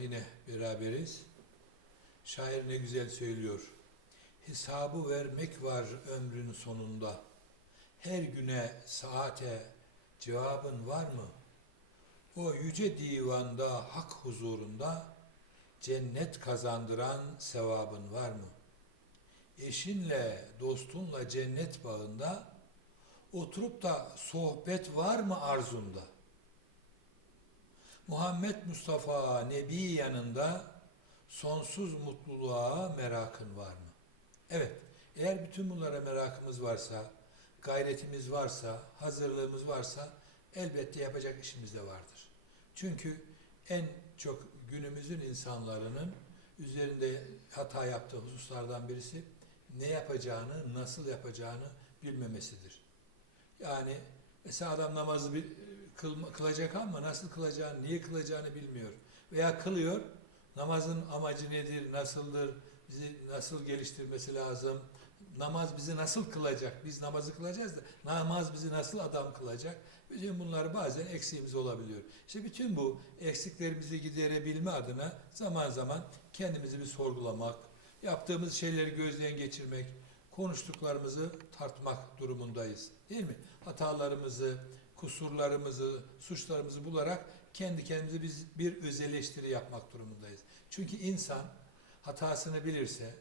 yine beraberiz. Şair ne güzel söylüyor. Hesabı vermek var ömrün sonunda. Her güne, saate cevabın var mı? O yüce divanda, hak huzurunda cennet kazandıran sevabın var mı? Eşinle, dostunla cennet bağında oturup da sohbet var mı arzunda? Muhammed Mustafa Nebi yanında sonsuz mutluluğa merakın var mı? Evet, eğer bütün bunlara merakımız varsa, gayretimiz varsa, hazırlığımız varsa elbette yapacak işimiz de vardır. Çünkü en çok günümüzün insanların üzerinde hata yaptığı hususlardan birisi ne yapacağını, nasıl yapacağını bilmemesidir. Yani mesela adam namazı bir, kıl, kılacak ama nasıl kılacağını, niye kılacağını bilmiyor. Veya kılıyor, namazın amacı nedir, nasıldır, bizi nasıl geliştirmesi lazım, namaz bizi nasıl kılacak, biz namazı kılacağız da namaz bizi nasıl adam kılacak, bütün bunlar bazen eksiğimiz olabiliyor. İşte bütün bu eksiklerimizi giderebilme adına zaman zaman kendimizi bir sorgulamak, yaptığımız şeyleri gözden geçirmek, konuştuklarımızı tartmak durumundayız. Değil mi? Hatalarımızı, kusurlarımızı, suçlarımızı bularak kendi kendimize biz bir öz eleştiri yapmak durumundayız. Çünkü insan hatasını bilirse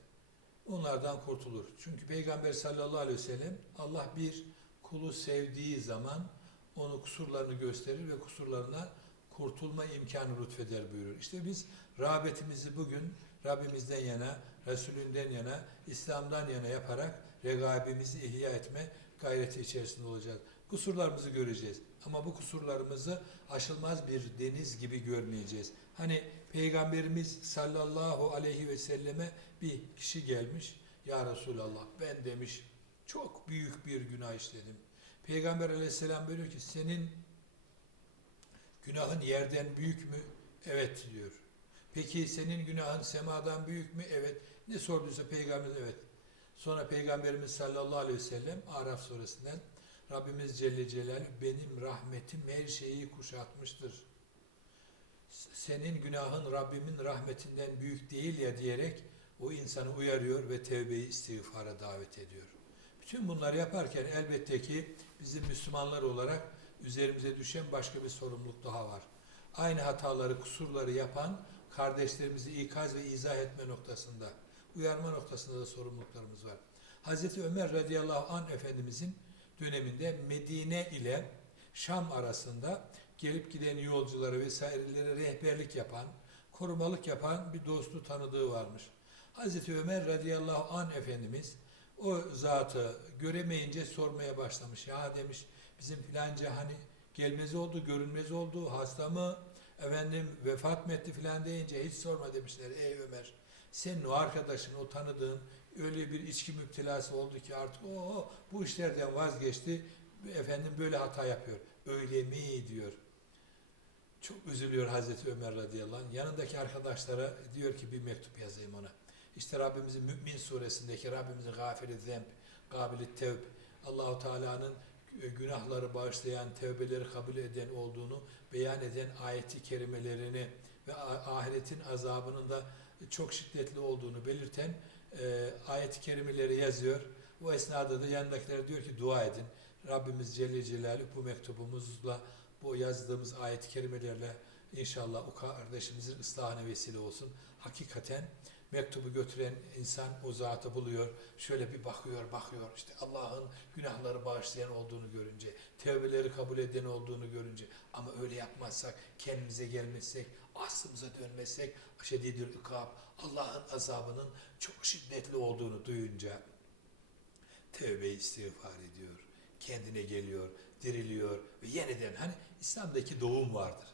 onlardan kurtulur. Çünkü Peygamber sallallahu aleyhi ve sellem Allah bir kulu sevdiği zaman onu kusurlarını gösterir ve kusurlarına kurtulma imkanı lütfeder buyurur. İşte biz rağbetimizi bugün Rabbimizden yana, Resulünden yana, İslam'dan yana yaparak regabimizi ihya etme gayreti içerisinde olacağız. Kusurlarımızı göreceğiz. Ama bu kusurlarımızı aşılmaz bir deniz gibi görmeyeceğiz. Hani Peygamberimiz sallallahu aleyhi ve selleme bir kişi gelmiş. Ya Resulallah ben demiş çok büyük bir günah işledim. Peygamber aleyhisselam buyuruyor ki senin günahın yerden büyük mü? Evet diyor. Peki senin günahın semadan büyük mü? Evet. Ne sorduysa peygamber evet. Sonra peygamberimiz sallallahu aleyhi ve sellem Araf suresinden Rabbimiz Celle Celaluhu benim rahmetim her şeyi kuşatmıştır. Senin günahın Rabbimin rahmetinden büyük değil ya diyerek o insanı uyarıyor ve tevbeyi istiğfara davet ediyor. Bütün bunları yaparken elbette ki bizim Müslümanlar olarak üzerimize düşen başka bir sorumluluk daha var. Aynı hataları, kusurları yapan kardeşlerimizi ikaz ve izah etme noktasında, uyarma noktasında da sorumluluklarımız var. Hazreti Ömer radıyallahu anh Efendimizin döneminde Medine ile Şam arasında gelip giden yolcuları vesairelere rehberlik yapan, korumalık yapan bir dostu tanıdığı varmış. Hazreti Ömer radıyallahu anh Efendimiz o zatı göremeyince sormaya başlamış. Ya demiş bizim filanca hani gelmez oldu, görünmez oldu, hasta mı, efendim vefat mı etti filan deyince hiç sorma demişler ey Ömer. Senin o arkadaşın, o tanıdığın öyle bir içki müptelası oldu ki artık o bu işlerden vazgeçti. Efendim böyle hata yapıyor. Öyle mi diyor. Çok üzülüyor Hazreti Ömer radıyallahu anh. Yanındaki arkadaşlara diyor ki bir mektup yazayım ona. İşte Rabbimizin Mümin suresindeki Rabbimizin gafiri zemp, kabili tevb, Allahu Teala'nın günahları bağışlayan, tevbeleri kabul eden olduğunu beyan eden ayeti kerimelerini ve ahiretin azabının da çok şiddetli olduğunu belirten e, ayet-i kerimeleri yazıyor. Bu esnada da yanındakiler diyor ki dua edin. Rabbimiz Celle Celaluhu bu mektubumuzla, bu yazdığımız ayet-i kerimelerle inşallah o kardeşimizin ıslahına vesile olsun. Hakikaten mektubu götüren insan o zatı buluyor. Şöyle bir bakıyor, bakıyor. İşte Allah'ın günahları bağışlayan olduğunu görünce, tevbeleri kabul eden olduğunu görünce ama öyle yapmazsak, kendimize gelmezsek, aslımıza dönmezsek şedidül ikab, Allah'ın azabının çok şiddetli olduğunu duyunca tevbe istiğfar ediyor. Kendine geliyor, diriliyor ve yeniden hani İslam'daki doğum vardır.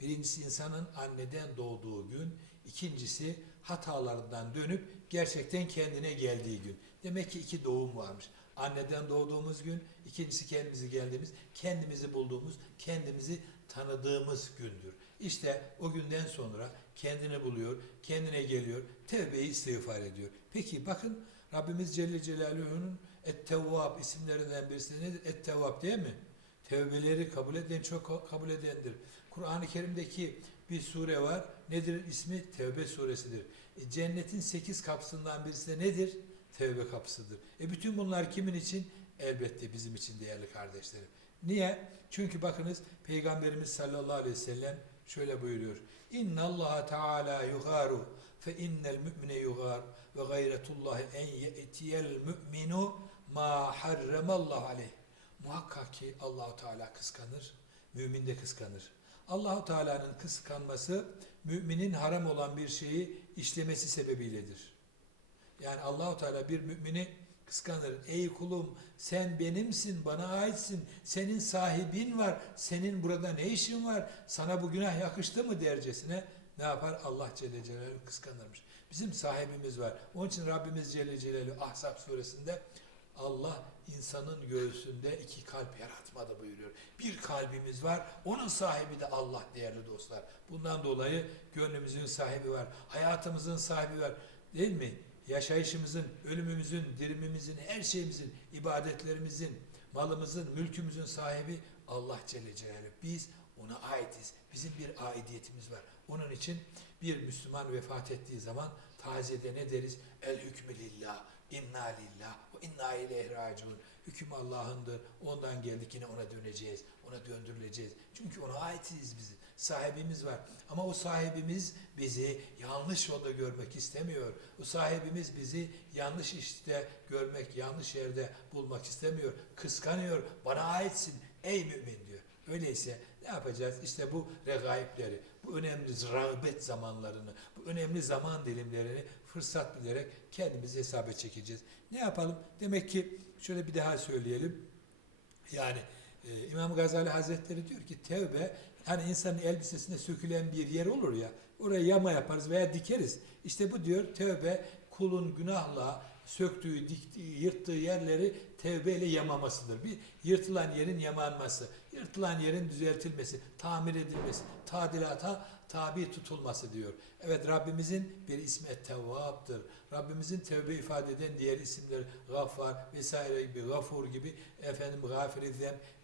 Birincisi insanın anneden doğduğu gün, ikincisi hatalarından dönüp gerçekten kendine geldiği gün. Demek ki iki doğum varmış. Anneden doğduğumuz gün, ikincisi kendimizi geldiğimiz, kendimizi bulduğumuz, kendimizi tanıdığımız gündür. İşte o günden sonra kendini buluyor, kendine geliyor, tevbeyi istiğfar ediyor. Peki bakın Rabbimiz Celle Celaluhu'nun Et-Tevvab isimlerinden birisi nedir? Et-Tevvab değil mi? Tevbeleri kabul eden çok kabul edendir. Kur'an-ı Kerim'deki bir sure var. Nedir ismi? Tevbe suresidir. E, cennetin sekiz kapısından birisi nedir? Tevbe kapısıdır. E bütün bunlar kimin için? Elbette bizim için değerli kardeşlerim. Niye? Çünkü bakınız Peygamberimiz sallallahu aleyhi ve sellem şöyle buyuruyor. İnna Allah Teala yugaru fe innel mü'mine yugar ve gayretullahi en ye'tiyel mü'minu ma harramallahu aleyh. Muhakkak ki Allahu Teala kıskanır, mümin de kıskanır. Allahu Teala'nın kıskanması müminin haram olan bir şeyi işlemesi sebebiyledir. Yani Allahu Teala bir mümini kıskanır. Ey kulum sen benimsin, bana aitsin. Senin sahibin var. Senin burada ne işin var? Sana bu günah yakıştı mı dercesine ne yapar? Allah Celle Celaluhu kıskanırmış. Bizim sahibimiz var. Onun için Rabbimiz Celle Celaluhu Ahzab suresinde Allah insanın göğsünde iki kalp yaratmadı buyuruyor. Bir kalbimiz var, onun sahibi de Allah değerli dostlar. Bundan dolayı gönlümüzün sahibi var, hayatımızın sahibi var. Değil mi? Yaşayışımızın, ölümümüzün, dirimimizin, her şeyimizin, ibadetlerimizin, malımızın, mülkümüzün sahibi Allah Celle Celaluhu. Biz ona aitiz. Bizim bir aidiyetimiz var. Onun için bir Müslüman vefat ettiği zaman taziyede ne deriz? El hükmü lillah, inna lillah inna ileyhi raciun. Hüküm Allah'ındır. Ondan geldik yine ona döneceğiz. Ona döndürüleceğiz. Çünkü ona aitiz biz. Sahibimiz var. Ama o sahibimiz bizi yanlış yolda görmek istemiyor. O sahibimiz bizi yanlış işte görmek, yanlış yerde bulmak istemiyor. Kıskanıyor. Bana aitsin ey mümin diyor. Öyleyse ne yapacağız? İşte bu regaipleri, bu önemli rağbet zamanlarını, bu önemli zaman dilimlerini fırsat bilerek kendimizi hesaba çekeceğiz. Ne yapalım? Demek ki şöyle bir daha söyleyelim. Yani e, İmam Gazali Hazretleri diyor ki tevbe hani insanın elbisesine sökülen bir yer olur ya oraya yama yaparız veya dikeriz. İşte bu diyor tevbe kulun günahla söktüğü, diktiği, yırttığı yerleri tevbeyle yamamasıdır. Bir yırtılan yerin yamanması, yırtılan yerin düzeltilmesi, tamir edilmesi, tadilata tabi tutulması diyor. Evet Rabbimizin bir ismi Tevvab'dır. Rabbimizin tevbe ifade eden diğer isimler Gaffar vesaire gibi, Gafur gibi, efendim Gafir-i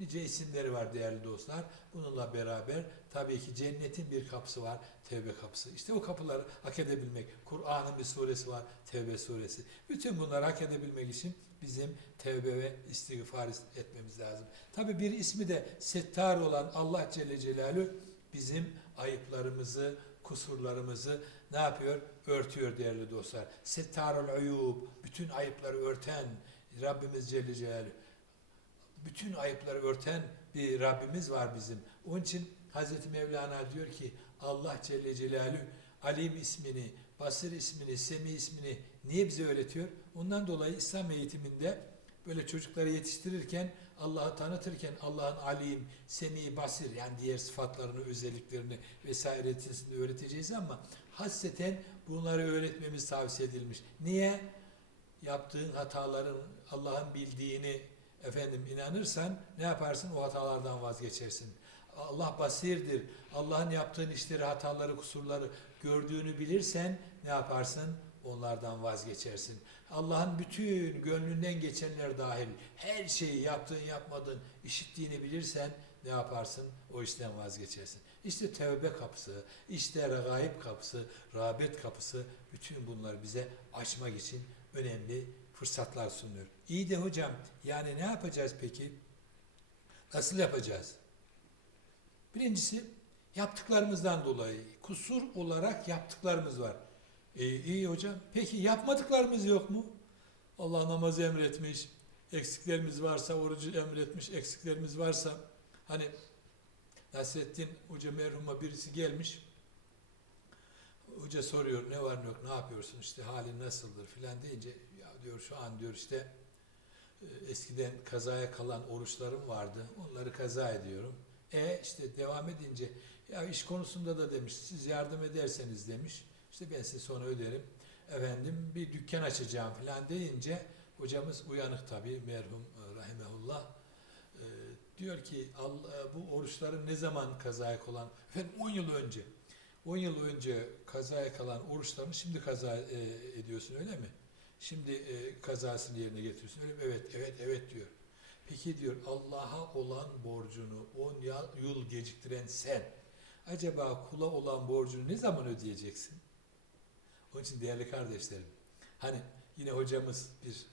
nice isimleri var değerli dostlar. Bununla beraber tabii ki cennetin bir kapısı var, tevbe kapısı. İşte o kapıları hak edebilmek. Kur'an'ın bir suresi var, Tevbe suresi. Bütün bunları hak edebilmek için bizim tevbe ve istiğfar etmemiz lazım. Tabii bir ismi de Settar olan Allah Celle Celaluhu bizim ayıplarımızı, kusurlarımızı ne yapıyor? Örtüyor değerli dostlar. Settarul uyub, bütün ayıpları örten Rabbimiz Celle Celaluhu. Bütün ayıpları örten bir Rabbimiz var bizim. Onun için Hazreti Mevlana diyor ki Allah Celle Celaluhu Alim ismini, Basir ismini, Semi ismini niye bize öğretiyor? Ondan dolayı İslam eğitiminde böyle çocukları yetiştirirken Allah'ı tanıtırken Allah'ın alim, semi, basir yani diğer sıfatlarını, özelliklerini vesairesini öğreteceğiz ama hasreten bunları öğretmemiz tavsiye edilmiş. Niye? Yaptığın hataların Allah'ın bildiğini efendim inanırsan ne yaparsın? O hatalardan vazgeçersin. Allah basirdir. Allah'ın yaptığın işleri, hataları, kusurları gördüğünü bilirsen ne yaparsın? Onlardan vazgeçersin. Allah'ın bütün gönlünden geçenler dahil her şeyi yaptığın yapmadığın işittiğini bilirsen ne yaparsın? O işten vazgeçersin. İşte tevbe kapısı, işte regaib kapısı, rağbet kapısı bütün bunlar bize açmak için önemli fırsatlar sunuyor. İyi de hocam yani ne yapacağız peki? Nasıl yapacağız? Birincisi yaptıklarımızdan dolayı kusur olarak yaptıklarımız var. E, iyi hocam. Peki yapmadıklarımız yok mu? Allah namazı emretmiş. Eksiklerimiz varsa orucu emretmiş. Eksiklerimiz varsa hani Nasrettin Hoca merhuma birisi gelmiş. Hoca soruyor ne var ne yok ne yapıyorsun işte halin nasıldır filan deyince ya diyor şu an diyor işte e, eskiden kazaya kalan oruçlarım vardı. Onları kaza ediyorum. E işte devam edince ya iş konusunda da demiş siz yardım ederseniz demiş. İşte ben size sonra öderim. Efendim bir dükkan açacağım falan deyince hocamız uyanık tabii merhum e, rahimehullah. E, diyor ki Allah, bu oruçların ne zaman kazaya kalan? Efendim 10 yıl önce. 10 yıl önce kazaya kalan oruçlarını şimdi kaza e, ediyorsun öyle mi? Şimdi e, kazasını yerine getiriyorsun. Öyle mi? Evet, evet, evet diyor. Peki diyor Allah'a olan borcunu 10 yıl geciktiren sen acaba kula olan borcunu ne zaman ödeyeceksin? Onun için değerli kardeşlerim hani yine hocamız bir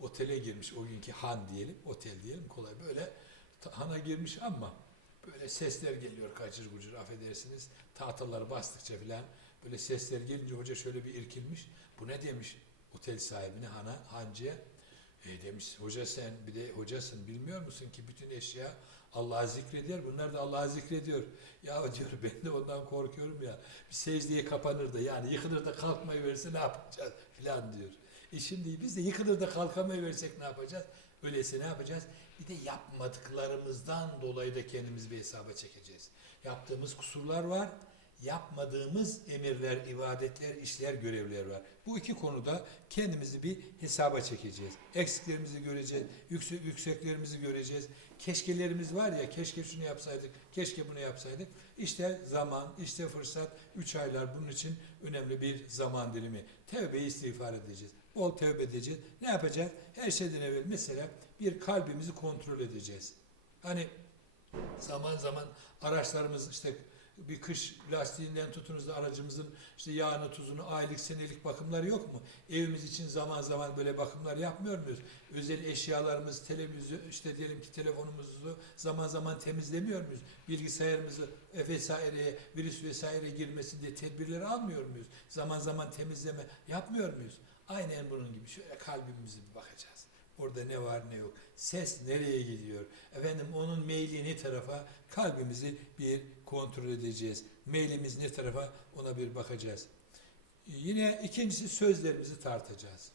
otele girmiş o günkü han diyelim otel diyelim kolay. Böyle hana girmiş ama böyle sesler geliyor kaçır gucur affedersiniz. Tahtaları bastıkça filan böyle sesler gelince hoca şöyle bir irkilmiş. Bu ne demiş otel sahibine hana hancıya? E demiş hoca sen bir de hocasın bilmiyor musun ki bütün eşya Allah'ı zikrediyor. Bunlar da Allah'ı zikrediyor. Ya diyor ben de ondan korkuyorum ya. Bir secdeye kapanır da yani yıkılır da kalkmayı verirse ne yapacağız filan diyor. E şimdi biz de yıkılır da kalkamayı versek ne yapacağız? Öyleyse ne yapacağız? Bir de yapmadıklarımızdan dolayı da kendimizi bir hesaba çekeceğiz. Yaptığımız kusurlar var. Yapmadığımız emirler, ibadetler, işler, görevler var. Bu iki konuda kendimizi bir hesaba çekeceğiz. Eksiklerimizi göreceğiz, yüksek, yükseklerimizi göreceğiz. Keşkelerimiz var ya, keşke şunu yapsaydık, keşke bunu yapsaydık. İşte zaman, işte fırsat, üç aylar bunun için önemli bir zaman dilimi. Tevbe istiğfar edeceğiz. Bol tevbe edeceğiz. Ne yapacağız? Her şeyden evvel mesela bir kalbimizi kontrol edeceğiz. Hani zaman zaman araçlarımız işte bir kış lastiğinden tutunuz da aracımızın işte yağını, tuzunu, aylık, senelik bakımları yok mu? Evimiz için zaman zaman böyle bakımlar yapmıyor muyuz? Özel eşyalarımız, televizyon, işte diyelim ki telefonumuzu zaman zaman temizlemiyor muyuz? Bilgisayarımızı vesaireye, virüs vesaire girmesin diye tedbirleri almıyor muyuz? Zaman zaman temizleme yapmıyor muyuz? Aynen bunun gibi şöyle kalbimizi bir bakacağız. Orada ne var ne yok. Ses nereye gidiyor? Efendim onun meyli ne tarafa? Kalbimizi bir kontrol edeceğiz. Meylimiz ne tarafa? Ona bir bakacağız. Yine ikincisi sözlerimizi tartacağız.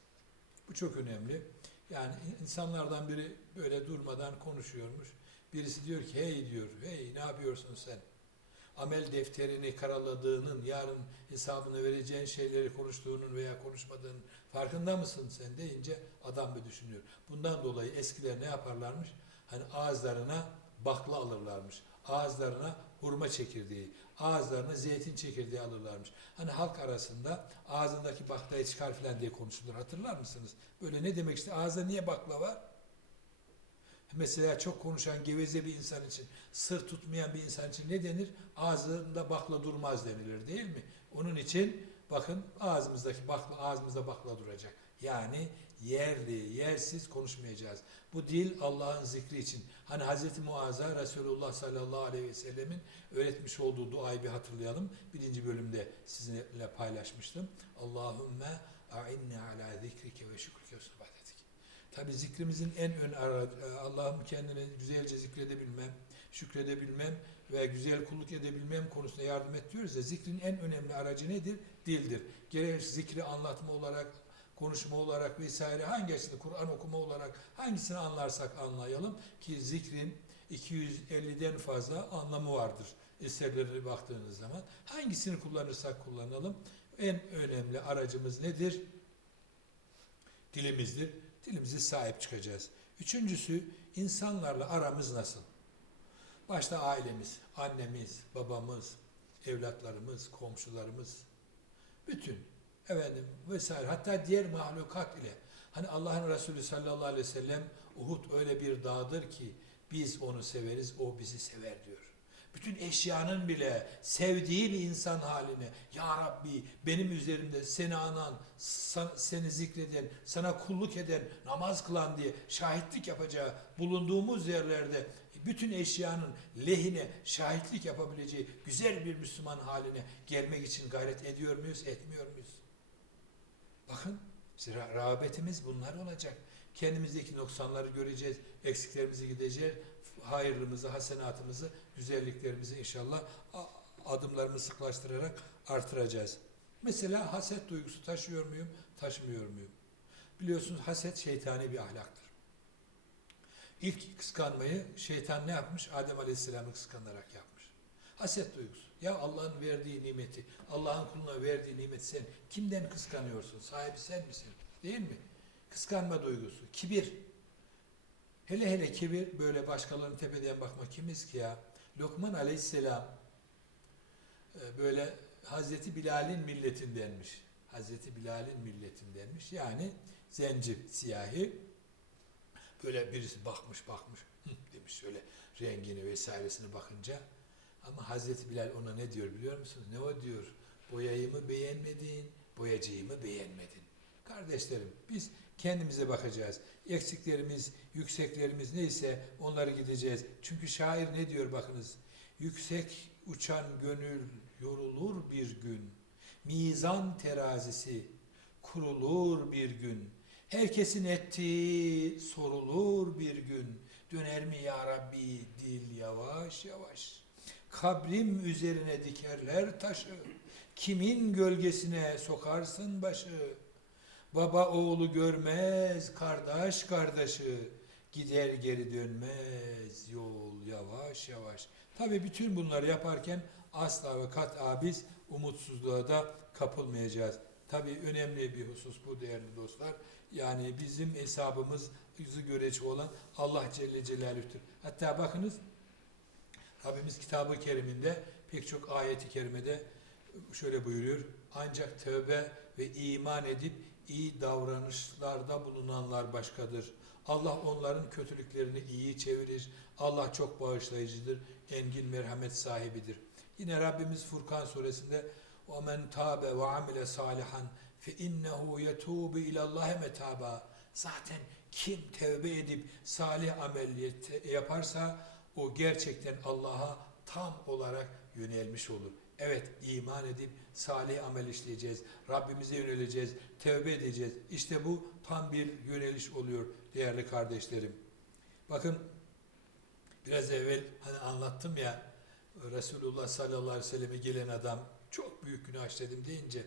Bu çok önemli. Yani insanlardan biri böyle durmadan konuşuyormuş. Birisi diyor ki hey diyor, hey ne yapıyorsun sen? Amel defterini karaladığının, yarın hesabını vereceğin şeyleri konuştuğunun veya konuşmadığının farkında mısın sen deyince adam bir düşünüyor. Bundan dolayı eskiler ne yaparlarmış? Hani ağızlarına bakla alırlarmış. Ağızlarına hurma çekirdeği, ağızlarına zeytin çekirdeği alırlarmış. Hani halk arasında ağzındaki baklayı çıkar falan diye konuşulur. Hatırlar mısınız? Böyle ne demek işte ağızda niye bakla var? Mesela çok konuşan geveze bir insan için, sır tutmayan bir insan için ne denir? Ağzında bakla durmaz denilir değil mi? Onun için bakın ağzımızdaki bakla ağzımızda bakla duracak. Yani yerli, yersiz konuşmayacağız. Bu dil Allah'ın zikri için. Hani Hz. Muaz'a Resulullah sallallahu aleyhi ve sellemin öğretmiş olduğu duayı bir hatırlayalım. Birinci bölümde sizinle paylaşmıştım. Allahümme a'inni ala zikrike ve şükrike ve ibadetik. Tabi zikrimizin en ön ara Allah'ım kendini güzelce zikredebilmem, şükredebilmem ve güzel kulluk edebilmem konusunda yardım et diyoruz ya zikrin en önemli aracı nedir? Dildir. Gerek zikri anlatma olarak, konuşma olarak vesaire hangisini Kur'an okuma olarak hangisini anlarsak anlayalım ki zikrin 250'den fazla anlamı vardır eserlere baktığınız zaman. Hangisini kullanırsak kullanalım en önemli aracımız nedir? Dilimizdir. Dilimize sahip çıkacağız. Üçüncüsü insanlarla aramız nasıl? Başta ailemiz, annemiz, babamız, evlatlarımız, komşularımız, bütün efendim vesaire hatta diğer mahlukat ile hani Allah'ın Resulü sallallahu aleyhi ve sellem Uhud öyle bir dağdır ki biz onu severiz o bizi sever diyor. Bütün eşyanın bile sevdiği bir insan haline Ya Rabbi benim üzerimde seni anan, seni zikreden, sana kulluk eden, namaz kılan diye şahitlik yapacağı bulunduğumuz yerlerde bütün eşyanın lehine şahitlik yapabileceği güzel bir Müslüman haline gelmek için gayret ediyor muyuz, etmiyor muyuz? Bakın, işte rağbetimiz bunlar olacak. Kendimizdeki noksanları göreceğiz, eksiklerimizi gideceğiz, hayırlımızı, hasenatımızı, güzelliklerimizi inşallah adımlarımızı sıklaştırarak artıracağız. Mesela haset duygusu taşıyor muyum, taşımıyor muyum? Biliyorsunuz haset şeytani bir ahlaktır. İlk kıskanmayı şeytan ne yapmış? Adem Aleyhisselam'ı kıskanarak yapmış. Haset duygusu. Ya Allah'ın verdiği nimeti, Allah'ın kuluna verdiği nimeti sen kimden kıskanıyorsun? Sahibi sen misin? Değil mi? Kıskanma duygusu, kibir. Hele hele kibir böyle başkalarının tepeden bakma kimiz ki ya? Lokman Aleyhisselam böyle Hazreti Bilal'in milletindenmiş. Hazreti Bilal'in milletindenmiş. Yani zenci, siyahi. Böyle birisi bakmış bakmış demiş şöyle rengini vesairesine bakınca. Ama Hazreti Bilal ona ne diyor biliyor musunuz? Ne o diyor? Boyayı mı beğenmedin, boyacıyı mı beğenmedin? Kardeşlerim biz kendimize bakacağız. Eksiklerimiz, yükseklerimiz neyse onları gideceğiz. Çünkü şair ne diyor bakınız. Yüksek uçan gönül yorulur bir gün. Mizan terazisi kurulur bir gün. Herkesin ettiği sorulur bir gün. Döner mi ya Rabbi dil yavaş yavaş. Kabrim üzerine dikerler taşı. Kimin gölgesine sokarsın başı. Baba oğlu görmez, kardeş kardeşi. Gider geri dönmez yol yavaş yavaş. Tabi bütün bunları yaparken asla ve kat'a biz umutsuzluğa da kapılmayacağız. Tabi önemli bir husus bu değerli dostlar. Yani bizim hesabımız yüzü göreci olan Allah Celle Celaluh'tür. Hatta bakınız Rabbimiz kitabı keriminde pek çok ayeti kerimede şöyle buyuruyor. Ancak tövbe ve iman edip iyi davranışlarda bulunanlar başkadır. Allah onların kötülüklerini iyi çevirir. Allah çok bağışlayıcıdır. Engin merhamet sahibidir. Yine Rabbimiz Furkan suresinde وَمَنْ تَابَ وَعَمِلَ صَالِحًا فَاِنَّهُ يَتُوبُ اِلَى اللّٰهِ مَتَابًا Zaten kim tevbe edip salih amel yaparsa o gerçekten Allah'a tam olarak yönelmiş olur. Evet iman edip salih amel işleyeceğiz. Rabbimize yöneleceğiz. Tevbe edeceğiz. İşte bu tam bir yöneliş oluyor değerli kardeşlerim. Bakın biraz evvel hani anlattım ya Resulullah sallallahu aleyhi ve selleme gelen adam çok büyük günah işledim deyince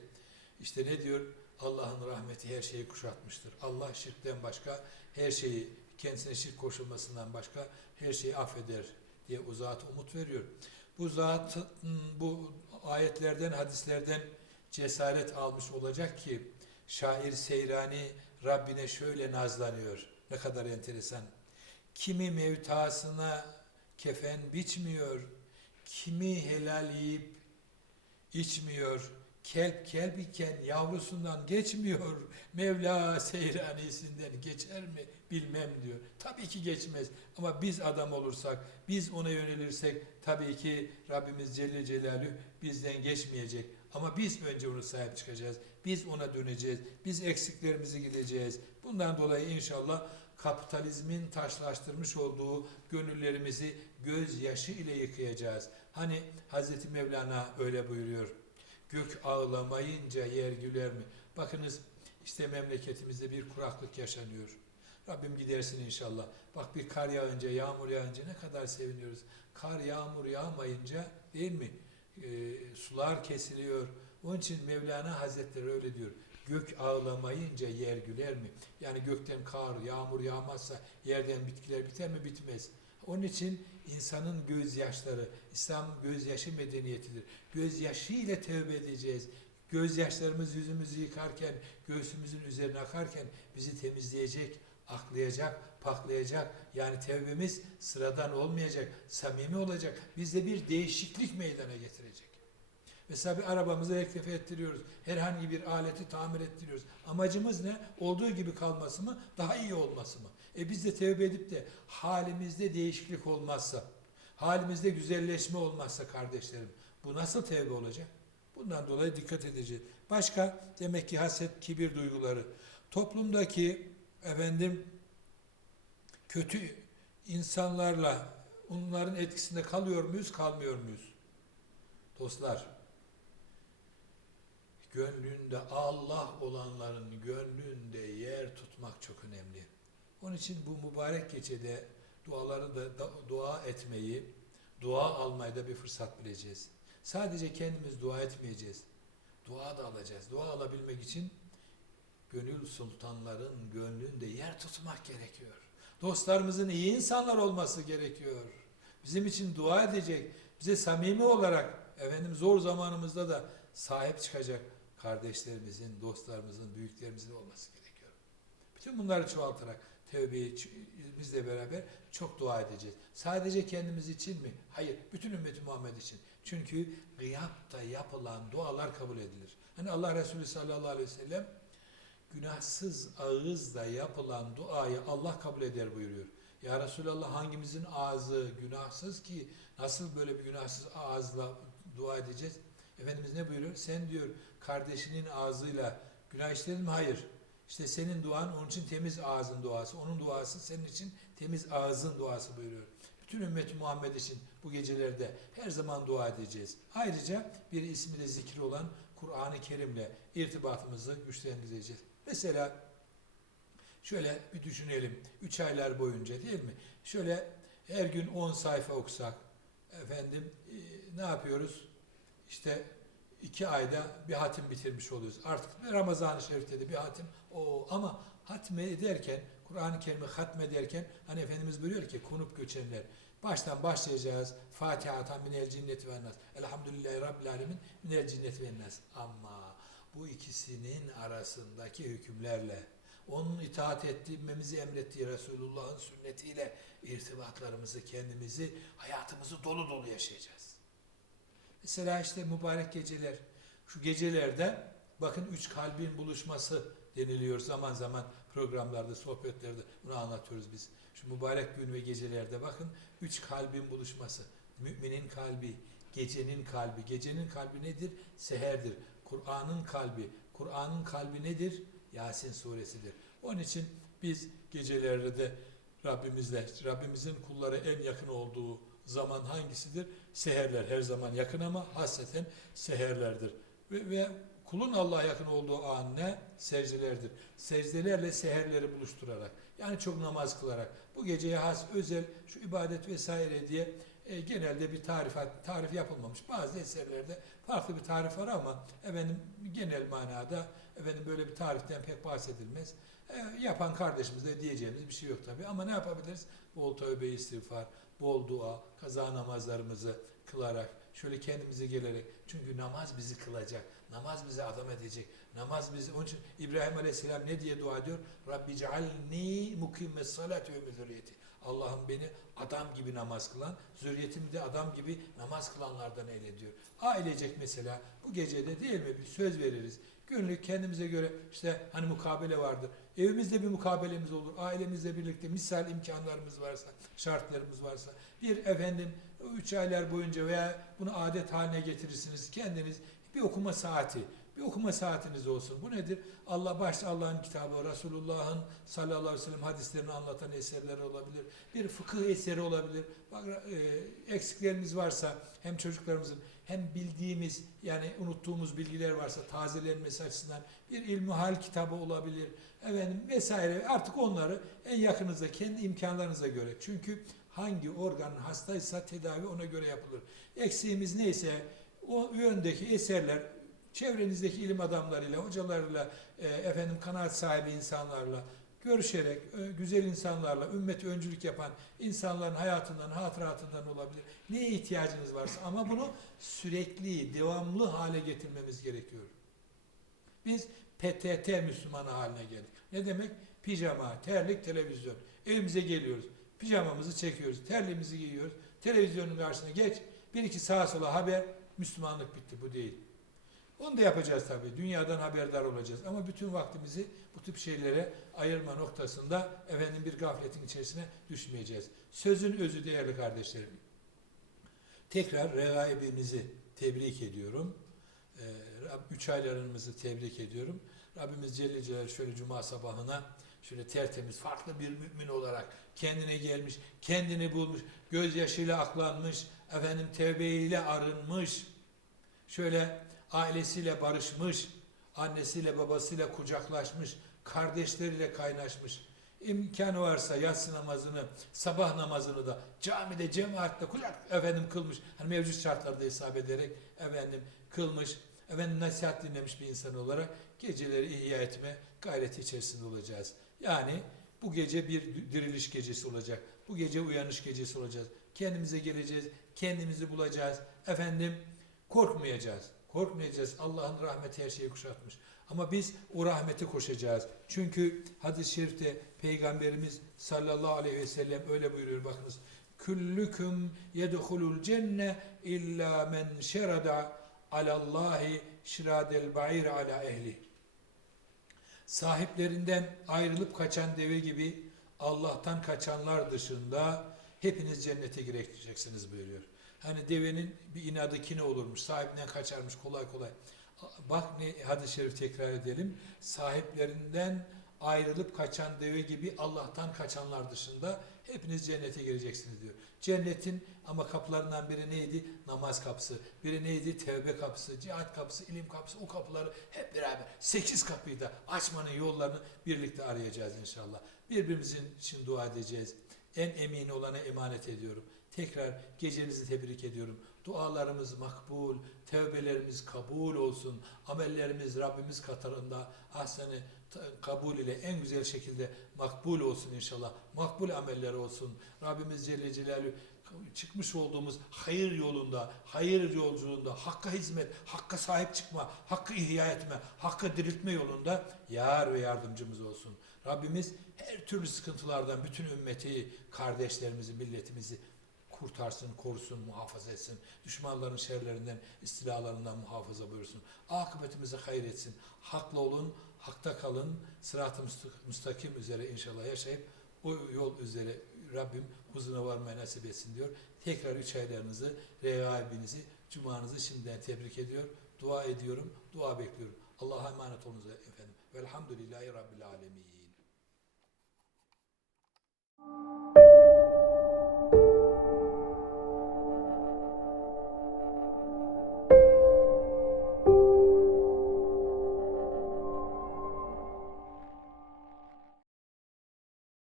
işte ne diyor? Allah'ın rahmeti her şeyi kuşatmıştır. Allah şirkten başka her şeyi kendisine şirk koşulmasından başka her şeyi affeder diye o zat umut veriyor. Bu zat bu ayetlerden, hadislerden cesaret almış olacak ki şair Seyrani Rabbine şöyle nazlanıyor. Ne kadar enteresan. Kimi mevtasına kefen biçmiyor, kimi helal yiyip içmiyor, kelp kelp iken yavrusundan geçmiyor. Mevla seyranisinden geçer mi bilmem diyor. Tabii ki geçmez ama biz adam olursak, biz ona yönelirsek tabii ki Rabbimiz Celle Celaluhu bizden geçmeyecek. Ama biz önce ona sahip çıkacağız. Biz ona döneceğiz. Biz eksiklerimizi gideceğiz. Bundan dolayı inşallah kapitalizmin taşlaştırmış olduğu gönüllerimizi gözyaşı ile yıkayacağız. Hani Hazreti Mevlana öyle buyuruyor. Gök ağlamayınca yer güler mi? Bakınız işte memleketimizde bir kuraklık yaşanıyor. Rabbim gidersin inşallah. Bak bir kar yağınca, yağmur yağınca ne kadar seviniyoruz. Kar, yağmur yağmayınca değil mi? E, sular kesiliyor. Onun için Mevlana Hazretleri öyle diyor. Gök ağlamayınca yer güler mi? Yani gökten kar, yağmur yağmazsa yerden bitkiler biter mi? Bitmez. Onun için insanın gözyaşları, İslam gözyaşı medeniyetidir. Gözyaşı ile tevbe edeceğiz. Gözyaşlarımız yüzümüzü yıkarken, göğsümüzün üzerine akarken bizi temizleyecek, aklayacak, paklayacak. Yani tevbemiz sıradan olmayacak, samimi olacak. Bizde bir değişiklik meydana getirecek. Mesela bir arabamızı rektife ettiriyoruz. Herhangi bir aleti tamir ettiriyoruz. Amacımız ne? Olduğu gibi kalması mı? Daha iyi olması mı? E biz de tevbe edip de halimizde değişiklik olmazsa, halimizde güzelleşme olmazsa kardeşlerim, bu nasıl tevbe olacak? Bundan dolayı dikkat edeceğiz. Başka demek ki haset, kibir duyguları. Toplumdaki efendim kötü insanlarla onların etkisinde kalıyor muyuz, kalmıyor muyuz? Dostlar, gönlünde Allah olanların gönlünde yer tutmak çok önemli. Onun için bu mübarek gecede duaları da, da dua etmeyi, dua almayı da bir fırsat bileceğiz. Sadece kendimiz dua etmeyeceğiz. Dua da alacağız. Dua alabilmek için gönül sultanların gönlünde yer tutmak gerekiyor. Dostlarımızın iyi insanlar olması gerekiyor. Bizim için dua edecek, bize samimi olarak efendim zor zamanımızda da sahip çıkacak kardeşlerimizin, dostlarımızın, büyüklerimizin olması gerekiyor. Bütün bunları çoğaltarak tevbeyi bizle beraber çok dua edeceğiz. Sadece kendimiz için mi? Hayır, bütün ümmeti Muhammed için. Çünkü gıyapta yapılan dualar kabul edilir. Hani Allah Resulü sallallahu aleyhi ve sellem günahsız ağızla yapılan duayı Allah kabul eder buyuruyor. Ya Resulallah hangimizin ağzı günahsız ki nasıl böyle bir günahsız ağızla dua edeceğiz? Efendimiz ne buyuruyor? Sen diyor kardeşinin ağzıyla günah işledin mi? Hayır. İşte senin duan onun için temiz ağzın duası. Onun duası senin için temiz ağzın duası buyuruyor. Bütün ümmet Muhammed için bu gecelerde her zaman dua edeceğiz. Ayrıca bir ismi de zikri olan Kur'an-ı Kerim'le irtibatımızı güçlendireceğiz. Mesela şöyle bir düşünelim. Üç aylar boyunca değil mi? Şöyle her gün 10 sayfa okusak, efendim e, ne yapıyoruz? İşte iki ayda bir hatim bitirmiş oluyoruz. Artık Ramazan-ı Şerif'te de bir hatim o ama hatme ederken Kur'an-ı Kerim'i hatmederken hani Efendimiz buyuruyor ki konup göçenler baştan başlayacağız. Fatiha'tan minel cinneti ve nas. Elhamdülillahi Rabbil alemin minel cinneti ve nas. Ama bu ikisinin arasındaki hükümlerle onun itaat ettirmemizi emrettiği Resulullah'ın sünnetiyle irtibatlarımızı, kendimizi, hayatımızı dolu dolu yaşayacağız. Mesela işte mübarek geceler. Şu gecelerde bakın üç kalbin buluşması deniliyor zaman zaman programlarda, sohbetlerde bunu anlatıyoruz biz. Şu mübarek gün ve gecelerde bakın üç kalbin buluşması. Müminin kalbi, gecenin kalbi. Gecenin kalbi nedir? Seherdir. Kur'an'ın kalbi. Kur'an'ın kalbi nedir? Yasin suresidir. Onun için biz gecelerde de Rabbimizle, Rabbimizin kullara en yakın olduğu zaman hangisidir? Seherler her zaman yakın ama hasreten seherlerdir. Ve, ve kulun Allah'a yakın olduğu an ne? Secdelerdir. Secdelerle seherleri buluşturarak, yani çok namaz kılarak, bu geceye has özel şu ibadet vesaire diye e, genelde bir tarifat, tarif yapılmamış. Bazı eserlerde farklı bir tarif var ama efendim genel manada efendim böyle bir tariften pek bahsedilmez. E, yapan kardeşimize diyeceğimiz bir şey yok tabii ama ne yapabiliriz? Bol tövbe istiğfar, bol dua, kaza namazlarımızı kılarak, şöyle kendimize gelerek. Çünkü namaz bizi kılacak. Namaz bizi adam edecek. Namaz bizi, onun için İbrahim Aleyhisselam ne diye dua ediyor? Rabbi cealni mukimmes salat ve zürriyeti. Allah'ım beni adam gibi namaz kılan, zürriyetimi de adam gibi namaz kılanlardan eyle diyor. Ailecek mesela bu gecede değil mi bir söz veririz. Günlük kendimize göre işte hani mukabele vardır. Evimizde bir mukabelemiz olur. Ailemizle birlikte misal imkanlarımız varsa, şartlarımız varsa bir efendim üç aylar boyunca veya bunu adet haline getirirsiniz. Kendiniz bir okuma saati, bir okuma saatiniz olsun. Bu nedir? Allah başta Allah'ın kitabı, Resulullah'ın sallallahu aleyhi ve sellem hadislerini anlatan eserler olabilir. Bir fıkıh eseri olabilir. Bak, e, eksiklerimiz varsa hem çocuklarımızın hem bildiğimiz yani unuttuğumuz bilgiler varsa tazelenmesi açısından bir ilmi hal kitabı olabilir. Efendim vesaire artık onları en yakınıza kendi imkanlarınıza göre. Çünkü hangi organın hastaysa tedavi ona göre yapılır. Eksiğimiz neyse o yöndeki eserler çevrenizdeki ilim adamlarıyla, hocalarıyla, e, efendim kanaat sahibi insanlarla görüşerek, e, güzel insanlarla, ümmeti öncülük yapan insanların hayatından, hatıratından olabilir. Neye ihtiyacınız varsa ama bunu sürekli, devamlı hale getirmemiz gerekiyor. Biz PTT Müslümanı haline geldik. Ne demek? Pijama, terlik, televizyon. Evimize geliyoruz. Pijamamızı çekiyoruz, terliğimizi giyiyoruz. Televizyonun karşısına geç. Bir iki sağa sola haber. Müslümanlık bitti. Bu değil. Onu da yapacağız tabii. Dünyadan haberdar olacağız. Ama bütün vaktimizi bu tip şeylere ayırma noktasında efendim bir gafletin içerisine düşmeyeceğiz. Sözün özü değerli kardeşlerim. Tekrar regaibimizi tebrik ediyorum. Ee, üç aylarımızı tebrik ediyorum. Rabbimiz Celle Celaluhu şöyle cuma sabahına şöyle tertemiz, farklı bir mümin olarak kendine gelmiş, kendini bulmuş, gözyaşıyla aklanmış, efendim tevbeyle arınmış, şöyle ailesiyle barışmış, annesiyle babasıyla kucaklaşmış, kardeşleriyle kaynaşmış. İmkanı varsa yatsı namazını, sabah namazını da camide cemaatle kucak efendim kılmış. Hani mevcut şartlarda hesap ederek efendim kılmış, efendim nasihat dinlemiş bir insan olarak geceleri ihya etme gayreti içerisinde olacağız. Yani bu gece bir diriliş gecesi olacak. Bu gece uyanış gecesi olacağız. Kendimize geleceğiz, kendimizi bulacağız. Efendim korkmayacağız. Korkmayacağız. Allah'ın rahmeti her şeyi kuşatmış. Ama biz o rahmeti koşacağız. Çünkü hadis-i şerifte Peygamberimiz sallallahu aleyhi ve sellem öyle buyuruyor bakınız. Küllüküm yedhulul cenne illa men şerada alallahi şiradel ba'ir ala ehli. Sahiplerinden ayrılıp kaçan deve gibi Allah'tan kaçanlar dışında hepiniz cennete gireceksiniz buyuruyor. Hani devenin bir inadı kine olurmuş, sahibinden kaçarmış kolay kolay. Bak ne hadis-i şerif tekrar edelim. Sahiplerinden ayrılıp kaçan deve gibi Allah'tan kaçanlar dışında hepiniz cennete gireceksiniz diyor. Cennetin ama kapılarından biri neydi? Namaz kapısı. Biri neydi? Tevbe kapısı, cihat kapısı, ilim kapısı. O kapıları hep beraber sekiz kapıyı da açmanın yollarını birlikte arayacağız inşallah. Birbirimizin için dua edeceğiz. En emin olana emanet ediyorum. Tekrar gecenizi tebrik ediyorum. Dualarımız makbul, tevbelerimiz kabul olsun. Amellerimiz Rabbimiz katında ahseni kabul ile en güzel şekilde makbul olsun inşallah. Makbul ameller olsun. Rabbimiz Celle Celaluhu çıkmış olduğumuz hayır yolunda, hayır yolculuğunda, hakka hizmet, hakka sahip çıkma, hakkı ihya etme, hakkı diriltme yolunda yar ve yardımcımız olsun. Rabbimiz her türlü sıkıntılardan bütün ümmeti, kardeşlerimizi, milletimizi kurtarsın, korusun, muhafaza etsin. Düşmanların şerlerinden, istilalarından muhafaza buyursun. Akıbetimizi hayır etsin. Haklı olun, hakta kalın. Sırat-ı müstak- müstakim üzere inşallah yaşayıp o yol üzere Rabbim huzuruna varmaya nasip etsin diyor. Tekrar üç aylarınızı, regaibinizi, cumanızı şimdiden tebrik ediyor. Dua ediyorum, dua bekliyorum. Allah'a emanet olunuz efendim. Velhamdülillahi Rabbil Alemin.